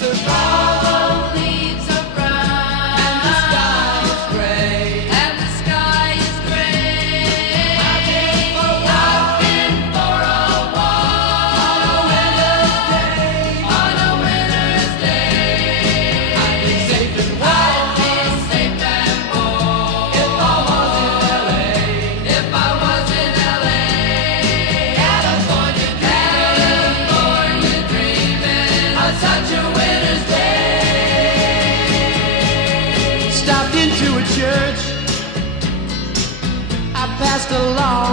leaves are brown. All the leaves are brown. And the sky is gray. And the sky is gray. I've been for a walk on a winter's day. On a winter's day. I'd be safe and warm I'd be safe and warm if I was in LA. if I was in LA. California dreaming of such a winter's day. Stopped into a church. I passed along.